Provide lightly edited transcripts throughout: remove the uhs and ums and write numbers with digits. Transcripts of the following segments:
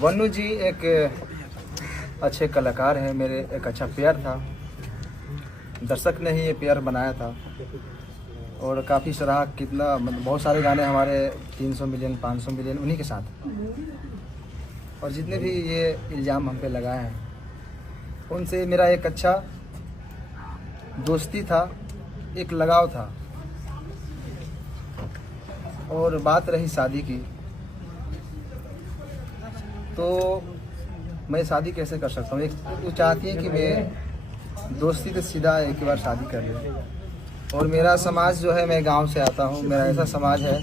वन्नू जी एक अच्छे कलाकार हैं, मेरे एक अच्छा प्यार था। दर्शक ने ही ये प्यार बनाया था और काफ़ी सराहा। कितना मतलब बहुत सारे गाने हमारे 300 मिलियन 500 मिलियन उन्हीं के साथ। और जितने भी ये इल्ज़ाम हम पे लगाए हैं उनसे मेरा एक अच्छा दोस्ती था, एक लगाव था। और बात रही शादी की, तो मैं शादी कैसे कर सकता हूँ। एक वो चाहती है कि मैं दोस्ती से सीधा एक बार शादी कर लूँ। और मेरा समाज जो है, मैं गांव से आता हूँ, मेरा ऐसा समाज है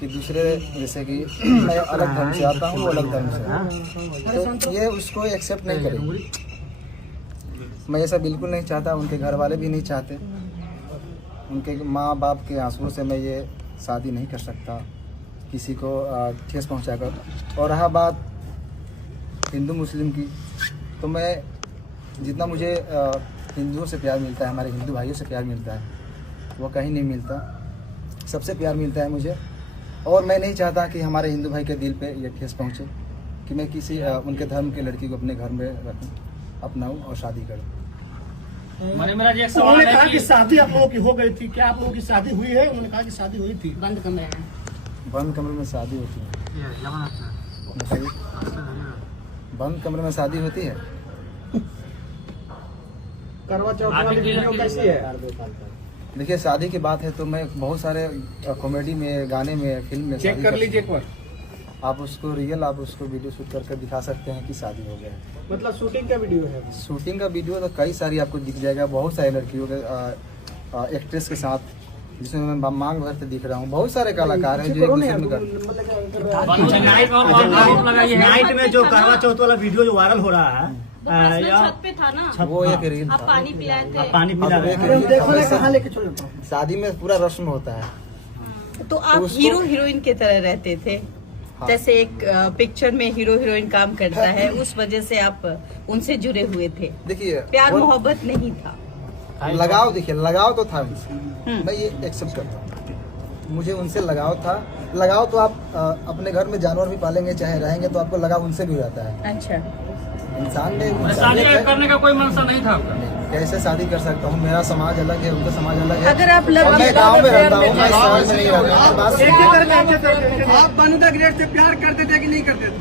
कि दूसरे जैसे कि मैं अलग धर्म से आता हूँ, वो अलग धर्म से, तो ये उसको एक्सेप्ट नहीं करेगी। मैं ऐसा बिल्कुल नहीं चाहता, उनके घर वाले भी नहीं चाहते। उनके माँ बाप के आंसुओं से मैं ये शादी नहीं कर सकता किसी को ठेस पहुंचाकर। और रहा बात हिंदू मुस्लिम की, तो मैं जितना मुझे हिंदुओं से प्यार मिलता है, हमारे हिंदू भाइयों से प्यार मिलता है, वो कहीं नहीं मिलता। सबसे प्यार मिलता है मुझे। और मैं नहीं चाहता कि हमारे हिंदू भाई के दिल पे ये ठेस पहुंचे कि मैं किसी उनके धर्म की लड़की को अपने घर में रखूं, अपनाऊं और शादी करूं। उन्होंने कहा कि शादी आप लोगों की हो गई थी, क्या आप लोगों की शादी हुई है? उन्होंने कहा कि शादी हुई थी। बंद कमरे में शादी होती है। बंद कमरे में शादी होती है। करवा चौथ वाली वीडियो कैसी है? देखिए, शादी की बात है तो मैं बहुत सारे कॉमेडी में, गाने में, फिल्म में चेक कर लीजिए एक बार। आप उसको रियल, आप उसको वीडियो शूट करके दिखा सकते हैं कि शादी हो गया है। मतलब शूटिंग का वीडियो है? शूटिंग का वीडियो तो कई सारी आपको दिख जाएगा। बहुत सारी लड़कियों के एक्ट्रेस के साथ, जिसमें मैं मांग भर से दिख रहा हूँ। बहुत सारे कलाकार हैं जो एक दूसरे में नाइट में जो करवा चौथ वाला वीडियो जो वायरल हो रहा है, छत पे था ना, वो एक रील आप था। पानी पिलाए थे। पानी पिला रहे थे। शादी में पूरा रस्म होता है। तो आप हीरो हीरोइन की तरह रहते थे। हाँ। जैसे एक पिक्चर में हीरो हीरोइन काम करता है, उस वजह से आप उनसे जुड़े हुए थे। देखिए, प्यार मोहब्बत नहीं था, लगाव। देखिए, लगाव तो था उनसे, मैं ये एक्सेप्ट करता हूँ। मुझे उनसे लगाव था। लगाव तो आप अपने घर में जानवर भी पालेंगे, चाहे रहेंगे, तो आपको लगाव उनसे भी रहता है। अच्छा, इंसान में शादी करने का कोई मनसा नहीं था आपका? कैसे शादी कर सकता हूँ? मेरा समाज अलग है, उनका समाज अलग है। अगर आप मैं गाँव में रहता हूँ, मैं शहर में नहीं रहता। आप बनु द ग्रेट से प्यार करते थे कि नहीं करते थे?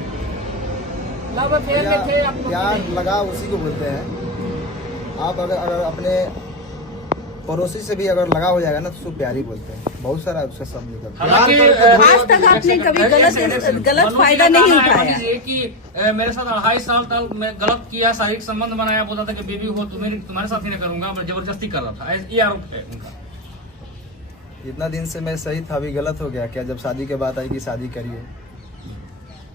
प्यार लगाव उसी को बोलते हैं। आप अगर अपने पड़ोसी से भी अगर लगा हो जाएगा ना, तो उसको प्यार ही बोलते हैं। बहुत सारा उसका शब्द निकलता है। आज तक आपने कभी गलत फायदा नहीं उठाया कि मेरे साथ 2.5 साल तक मैं गलत किया, शारीरिक संबंध बनाया, बोला था कि बेबी हो तुम्हारे साथ ही नहीं करूंगा, मैं जबरदस्ती कर रहा था, ये आरोप है उनका। इतना दिन से मैं सही था, अभी गलत हो गया क्या? जब शादी के बात आई कि शादी करिए।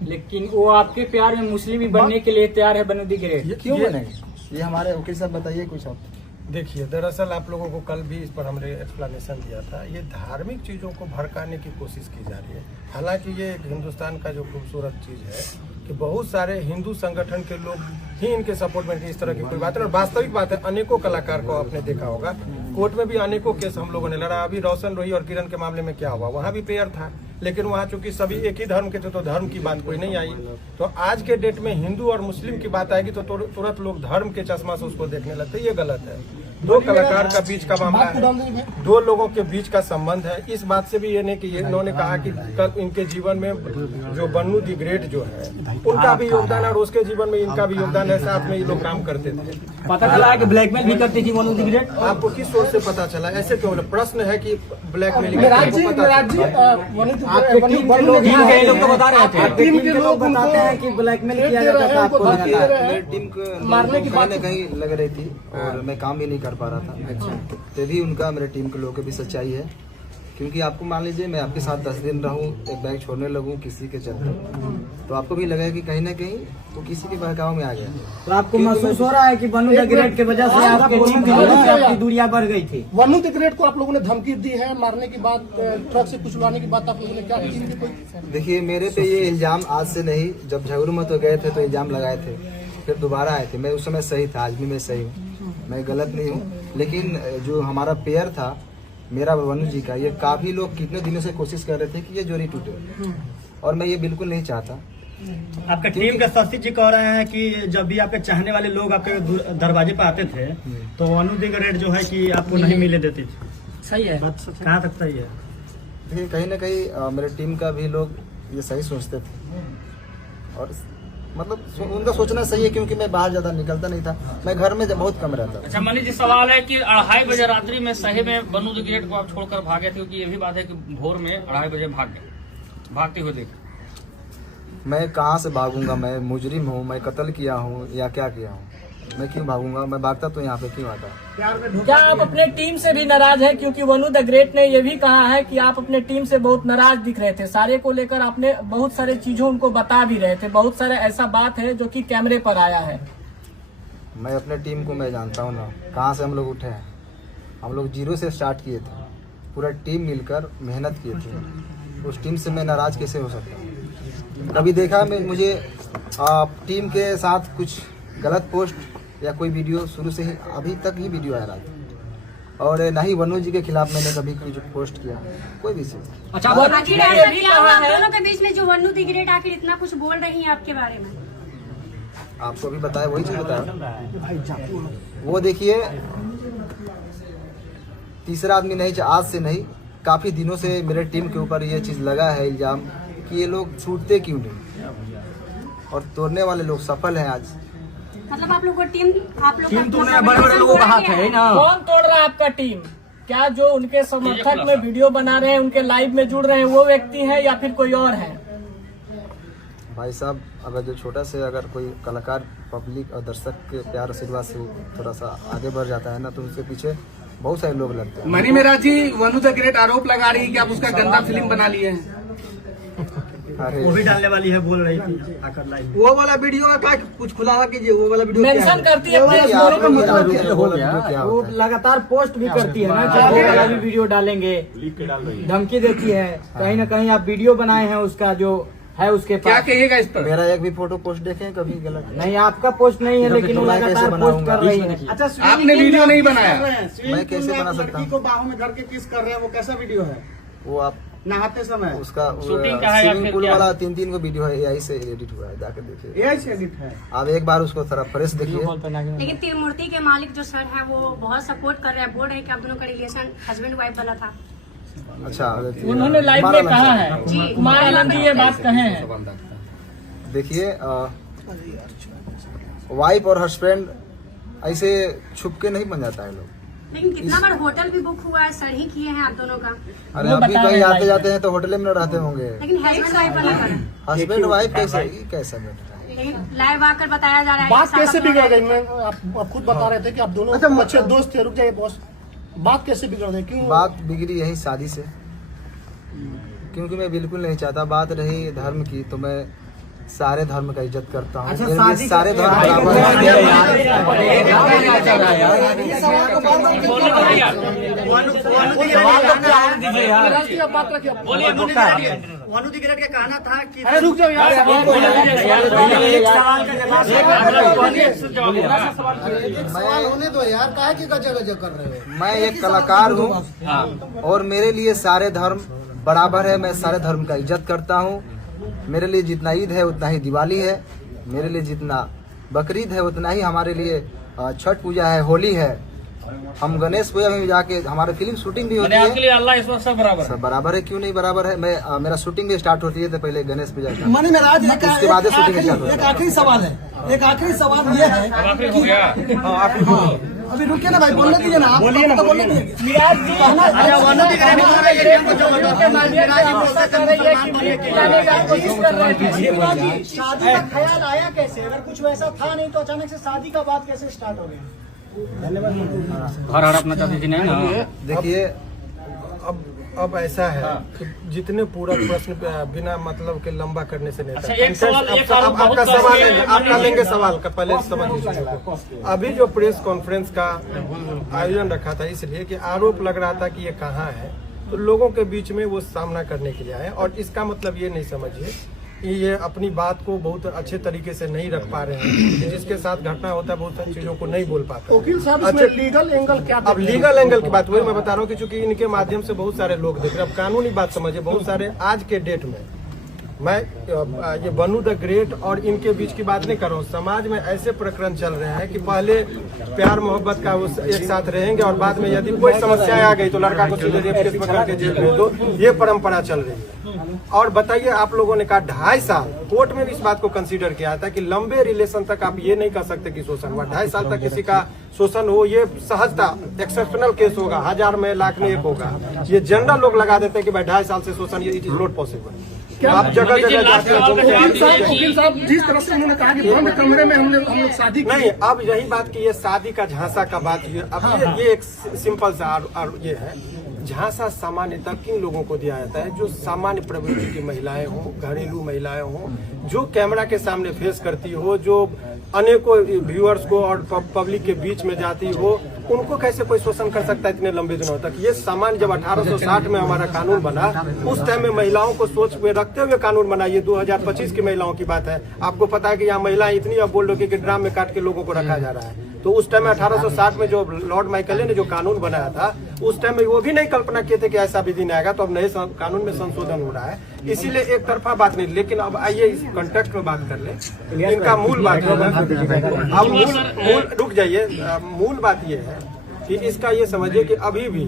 लेकिन वो आपके प्यार में मुस्लिम भी बनने के लिए तैयार है, बनु दी ग्रेट। क्यों बनेंगे? ये हमारे वकील साहब बताइए कुछ आप। देखिए, दरअसल आप लोगों को कल भी इस पर हमने एक्सप्लेनेशन दिया था। ये धार्मिक चीज़ों को भड़काने की कोशिश की जा रही है। हालांकि ये एक हिंदुस्तान का जो खूबसूरत चीज़ है कि बहुत सारे हिंदू संगठन के लोग ही इनके सपोर्ट में इस तरह की कोई बात है। और वास्तविक बात है, अनेकों कलाकार को आपने देखा होगा, कोर्ट में भी अनेकों केस हम लोगों ने लड़ा। अभी रोशन रोही और किरण के मामले में क्या हुआ, वहाँ भी पेयर था, लेकिन वहाँ चूंकि सभी एक ही धर्म के थे तो धर्म की बात कोई नहीं आई। तो आज के डेट में हिंदू और मुस्लिम की बात आएगी तो तुरंत लोग धर्म के चश्मा से उसको देखने लगते। ये गलत है। दो कलाकार का बीच का मामला है, दो लोगों के बीच का संबंध है। इस बात से भी ये नहीं कि इन्होंने कहा कि कल इनके जीवन में जो बन्नू दी ग्रेट जो है, उनका भी योगदान है और उसके जीवन में इनका भी योगदान है। साथ में ये लोग काम करते थे। पता चला है कि ब्लैकमेल भी करती थी बनु दी ग्रेट। आपको किस सोच से पता चला? ऐसे क्यों? प्रश्न है कि ब्लैकमेलिंग लोग तो बता रहे थे, टीम के लोग बताते हैं कि ब्लैकमेल किया जाता था आपको। मेरी टीम को मारने की बात कहीं लग रही थी और मैं काम भी नहीं कर पा रहा था। तो भी उनका, मेरे टीम के लोगों की भी सच्चाई है। क्योंकि आपको मान लीजिए, मैं आपके साथ 10 दिन रहूं, एक बैग छोड़ने लगूं किसी के चलते, तो आपको भी लगेगा कि कहीं ना कहीं तो किसी के बहकाव में आ गया। तो आपको महसूस हो रहा है कि बनु द ग्रेट की वजह से आपके टीम की वजह से आपकी दूरियां बढ़ गई थी? बनु द ग्रेट को आप लोगों ने धमकी दी है, मारने की बात, ट्रक से कुचलवाने की बात आप लोगों ने क्या की? देखिए, मेरे पे ये इल्जाम आज से नहीं, जब झगड़ू में तो गए थे तो इल्जाम लगाए थे, फिर दोबारा आए थे। मैं उस समय सही था, आज भी मैं सही हूँ, मैं गलत नहीं हूँ। लेकिन जो हमारा पेयर था मेरा वनु जी का, ये काफी लोग कितने दिनों से कोशिश कर रहे थे कि ये जोड़ी टूटे, और मैं ये बिल्कुल नहीं चाहता। आपका टीम के शशि जी कह रहे हैं कि जब भी आपके चाहने वाले लोग आपके दरवाजे पर आते थे तो अनु द ग्रेट जो है कि आपको नहीं मिले देती थी। सही है। कहाँ तक सही है? देखिए कहीं ना कहीं मेरे टीम का भी लोग ये सही सोचते थे और मतलब उनका सोचना सही है क्योंकि मैं बाहर ज़्यादा निकलता नहीं था, मैं घर में बहुत कम रहता था। अच्छा मनीष जी, सवाल है कि 2:30 बजे रात्रि में सही में बनू द ग्रेट को आप छोड़कर भागे थे, क्योंकि ये भी बात है कि भोर में 2:30 बजे भाग गए, भागते हुए देखे। मैं कहाँ से भागूंगा? मैं मुजरिम हूँ, मैं कत्ल किया हूँ या क्या किया हूँ? मैं क्यों भागूंगा? मैं भागता तो यहाँ पे क्यों आता? क्या आप अपने टीम से भी नाराज हैं? क्योंकि वनु द ग्रेट ने ये भी कहा है कि आप अपने टीम से बहुत नाराज दिख रहे थे, सारे को लेकर आपने बहुत सारे चीजों उनको बता भी रहे थे, बहुत सारे ऐसा बात है जो कि कैमरे पर आया है। मैं अपने टीम को मैं जानता हूँ ना, कहाँ से हम लोग उठे हैं। हम लोग 0 से स्टार्ट किए थे, पूरा टीम मिलकर मेहनत किए थे। उस टीम से मैं नाराज कैसे हो सकता हूँ? कभी देखा मैं मुझे टीम के साथ कुछ गलत पोस्ट या कोई वीडियो शुरू से ही अभी तक ही वीडियो आ रहा था, और ना ही वनु जी के खिलाफ मैंने कभी कुछ पोस्ट किया कोई भी चीज। अच्छा आखिर ऐसा क्या हुआ आप दोनों के बीच में जो वनु द ग्रेट आखिर इतना कुछ बोल रही हैं आपके बारे में? आपको अभी बताया वही चीज बताया। वो देखिए तीसरा आदमी नहीं, आज से नहीं काफी दिनों से मेरे टीम के ऊपर ये चीज लगा है इल्जाम कि ये लोग छूटते क्यों नहीं, और तोड़ने वाले लोग सफल हैं आज। मतलब आप लोग को टीम तो बड़े लोगों का हाथ है ना। कौन तोड़ रहा है आपका टीम? क्या जो उनके समर्थक में वीडियो बना रहे हैं, उनके लाइव में जुड़ रहे हैं, वो व्यक्ति है या फिर कोई और है? भाई साहब, अगर जो छोटा से अगर कोई कलाकार पब्लिक और दर्शक के प्यार आशीर्वाद से थोड़ा सा आगे बढ़ जाता है ना, तो उसके पीछे बहुत सारे लोग लगते हैं। मनी मेरा जी, वनु द ग्रेट आरोप लगा रही है कि आप उसका गंदा फिल्म बना लिए हैं। अरे वो भी डालने वाली है, बोल रही थी आकर लाइव। वो वाला वीडियो का क्या कुछ खुलासा कीजिए, वो वाला वीडियो मेंशन करती है अपने क्या स्टोरी में, आपको मतलब क्या हो गया? वो लगातार पोस्ट भी करती है ना कि वो वाला भी वीडियो डालेंगे, धमकी देती है। कहीं ना कहीं आप वीडियो बनाए हैं उसका जो है उसके क्या पास। कहिएगा इस पर? मेरा एक भी फोटो पोस्ट देखे कभी गलत? नहीं, आपका पोस्ट नहीं है, लेकिन वो लगातार पोस्ट कर रही है। अच्छा, आपने वीडियो नहीं बनाया? मैं कैसे बना सकता हूँ? को बाहों में धर के किस कर रहे हैं, वो कैसा वीडियो है? वो आप नहाते समय उसका शूटिंग का है या स्विमिंग फिर पूल क्या? वाला 3 को वीडियो है, यही से एडिट हुआ है, जाके देखिए। AI से एडिट है। आप एक बार उसको थोड़ा फ्रेश देखिए। लेकिन त्रिमूर्ति के मालिक जो सर है वो बहुत सपोर्ट कर रहे हैं, बोल रहे हैं कि आप दोनों का रिलेशन हस्बैंड वाइफ वाला था। अच्छा, उन्होंने लाइव में कहा है, कुमार आनंद जी ये बात कहे हैं। देखिए वाइफ और हस्बैंड ऐसे छुप के नहीं बन जाता है लोग। लेकिन कितना बार होटल भी बुक हुआ है, सर ही किए हैं आप दोनों का। अरे अभी कहीं आते जाते हैं तो होटल में रहते होंगे। लेकिन हस्बैंड वाइफ वाला है। हस्बैंड वाइफ कैसे कैसा बैठ रहा है? लेकिन लाइव आकर बताया जा रहा है बात कि कैसे साहब बिगड़ अपना- गई? मैं आप खुद बता रहे थे कि आप दोनों अच्छे दोस्त थे। रुक जाइए बॉस, बात कैसे बिगड़ गई? क्यों बात बिगड़ी यही शादी से, क्योंकि मैं बिल्कुल नहीं चाहता। बात रही धर्म की, तो मैं सारे धर्म का इज्जत करता हूँ। अच्छा, मेरे लिए शादी सारे धर्म बराबर हैं। वनु द ग्रेट का कहना था कि अरे रुक जाओ यार, एक सवाल का सवाल होने दो यार, काहे की गजब गजब कर रहे हो? मैं एक कलाकार हूँ और मेरे लिए सारे धर्म बराबर है। मैं सारे धर्म का इज्जत करता हूँ। मेरे लिए जितना ईद है उतना ही दिवाली है, मेरे लिए जितना बकरीद है उतना ही हमारे लिए छठ पूजा है, होली है। हम गणेश पूजा में भी जाके हमारे फिल्म शूटिंग भी होती आपके है। लिए अल्लाह ईश्वर सब बराबर है। सब बराबर है, क्यों नहीं बराबर है? मैं मेरा शूटिंग भी स्टार्ट होती है तो पहले गणेश पूजा start मनी मेराज, उसके बाद शूटिंग स्टार्ट होती एक है। आखिरी सवाल है, एक आखिरी सवाल ये है। अब आखिर हो गया। अभी रुकिए ना भाई, बोलने दीजिए ना, आप बोलिए ना, बोलने दीजिए। मिराज जी वनु द ग्रेट के माध्यम से भरोसा कर रही है कि फिल्म दिलाने का कोशिश कर रहे थे। शादी का ख्याल आया कैसे? अगर कुछ वैसा था नहीं तो अचानक से शादी का बात कैसे स्टार्ट हो गया? घर हड़पना चाहती थी नहीं ना? देखिए अब ऐसा है कि जितने पूरा प्रश्न बिना मतलब के लंबा करने से नहीं अच्छा, था। एक सवाल, एक आरोप बहुत आपका सवाल गंभीर है, है, आपका मनीष लेंगे सवाल का पहले समझ लीजिए। अभी जो प्रेस कॉन्फ्रेंस का आयोजन रखा था इसलिए कि आरोप लग रहा था कि ये कहाँ है, तो लोगों के बीच में वो सामना करने के लिए आए। और इसका मतलब ये नहीं समझिए कि ये अपनी बात को बहुत अच्छे तरीके से नहीं रख पा रहे हैं। कि जिसके साथ घटना होता है बहुत सारी चीजों को नहीं बोल पाते। वकील साहब, इसमें लीगल एंगल क्या? अब लीगल एंगल की बात वही मैं बता रहा हूँ कि चूंकि इनके माध्यम से बहुत सारे लोग देख रहे हैं। अब कानूनी बात समझिए, बहुत सारे आज के डेट में मैं ये बनू द ग्रेट और इनके बीच की बात नहीं कर रहा हूँ। समाज में ऐसे प्रकरण चल रहे हैं कि पहले प्यार मोहब्बत का वो एक साथ रहेंगे और बाद में यदि कोई समस्या आ गई तो लड़का को सीधे रेप केस पकड़ के जेल भेज दो, ये परंपरा चल रही है। और बताइए, आप लोगों ने कहा 2.5 साल, कोर्ट में भी इस बात को कंसीडर किया था कि लंबे रिलेशन तक आप ये नहीं कर सकते कि शोषण हुआ। 2.5 साल तक किसी का शोषण हो, ये सहजता एक्सेप्शनल केस होगा, 1000 में लाख में 1 होगा। ये जनरल लोग लगा देते हैं कि भाई 2.5 साल से शोषण, ये इट इज नॉट पॉसिबल। आप जगह जगह जाते हैं। वकील साहब जिस तरह से उन्होंने कहा कि बंद कमरे में हम लोग शादी नहीं, अब यही बात की ये शादी का झांसा का बात है। अब ये एक सिंपल सा ये है, झांसा सामान्यतः किन लोगों को दिया जाता है? जो सामान्य प्रवृत्ति की महिलाएं हों, घरेलू महिलाएं हों, जो कैमरा के सामने फेस करती हो, जो अनेकों व्यूअर्स को और पब्लिक के बीच में जाती हो, उनको कैसे कोई शोषण कर सकता है इतने लंबे दिनों तक? ये सामान्य जब 1860 में हमारा कानून बना, उस टाइम में महिलाओं को सोच में रखते हुए कानून बना। ये 2025 की महिलाओं की बात है। आपको पता है कि यहाँ महिलाएं इतनी अब बोल रही कि ड्राम में काट के लोगों को रखा जा रहा है। तो उस टाइम में 1860 में जो लॉर्ड माइकले ने जो कानून बनाया था, उस टाइम में वो भी नहीं कल्पना किए थे कि ऐसा विधि नहीं आएगा। तो अब नए कानून में संशोधन हो रहा है, इसीलिए एक तरफा बात नहीं। लेकिन अब आइए इस कॉन्टेक्स्ट में बात कर ले, इनका मूल बात अब मूल रुक जाइए। मूल बात ये है कि इसका ये समझिए कि अभी भी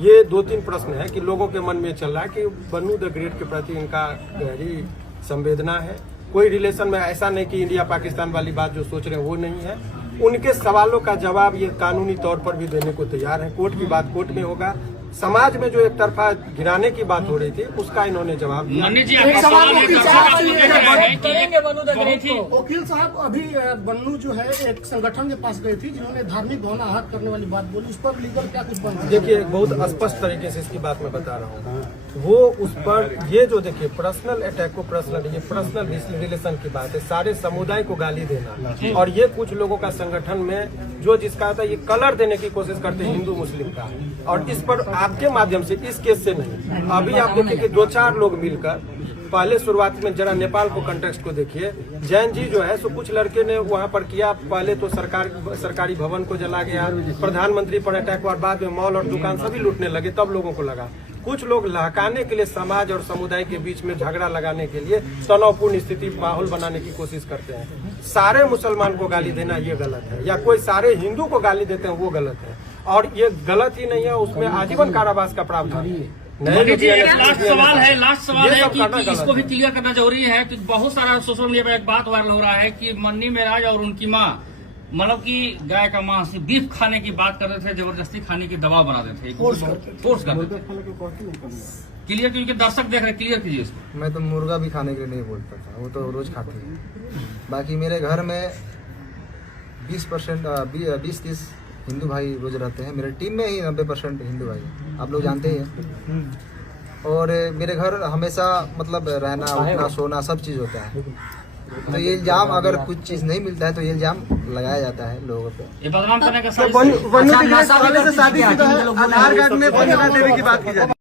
ये 2-3 प्रश्न है कि लोगों के मन में चल रहा है कि बनू द ग्रेट के प्रति इनका गहरी संवेदना है। कोई रिलेशन में ऐसा नहीं कि इंडिया पाकिस्तान वाली बात जो सोच रहे हैं वो नहीं है। उनके सवालों का जवाब ये कानूनी तौर पर भी देने को तैयार है। कोर्ट की बात कोर्ट में होगा। समाज में जो एक तरफा गिराने की बात हो रही थी, उसका इन्होंने जवाब दिया। वकील साहब अभी बन्नू जो है एक संगठन के पास गई थी जिन्होंने धार्मिक भावना आहत करने वाली बात बोली, उस पर लीगल क्या कुछ बन? देखिए, बहुत स्पष्ट तरीके से इसकी बात मैं बता रहा हूँ। वो उस पर ये जो देखिए पर्सनल अटैक को पर्सनल रिलेशन की बात है। सारे समुदाय को गाली देना, और ये कुछ लोगों का संगठन में जो जिसका था ये कलर देने की कोशिश करते हैं हिंदू मुस्लिम का। और इस पर आपके माध्यम से, इस केस से नहीं, अभी आप देखिए कि 2-4 लोग मिलकर, पहले शुरुआत में जरा नेपाल को कंटेक्स्ट को देखिए। जैन जी जो है सो कुछ लड़के ने वहाँ पर किया, पहले तो सरकारी भवन को जला गया, प्रधानमंत्री पर अटैक हुआ, बाद में मॉल और दुकान सभी लूटने लगे। तब लोगों को लगा कुछ लोग लहकाने के लिए समाज और समुदाय के बीच में झगड़ा लगाने के लिए तनावपूर्ण स्थिति माहौल बनाने की कोशिश करते हैं। सारे मुसलमान को गाली देना ये गलत है, या कोई सारे हिंदू को गाली देते हैं वो गलत है। और ये गलत ही नहीं है, उसमें आजीवन कारावास का प्रावधान है। लास्ट सवाल है कि इसको भी क्लियर करना जरूरी है कि बहुत सारा सोशल मीडिया पर एक बात वायरल हो रहा है कि मन्नी मेराज और उनकी माँ मतलब कि गाय का मांस बीफ खाने की बात कर रहे थे, जबरदस्ती खाने की दबाव बनाते थे, फोर्स करते थे। क्लियर, क्योंकि दर्शक देख रहे, क्लियर कीजिए इसको। मैं तो मुर्गा भी खाने के लिए नहीं बोलता था, वो तो रोज खाते हैं। बाकी मेरे घर में 20-30 हिंदू भाई रोज रहते हैं। मेरे टीम में ही 90% हिंदू भाई, आप लोग जानते ही हैं। और मेरे घर हमेशा मतलब रहना उठना सोना सब चीज़ होता है। तो ये इल्जाम, अगर कुछ चीज़ नहीं मिलता है तो ये इल्जाम लगाया जाता है लोगों पे। ये बदनाम करने का आधार कार्ड में वंदना देवी की बात की जाती है।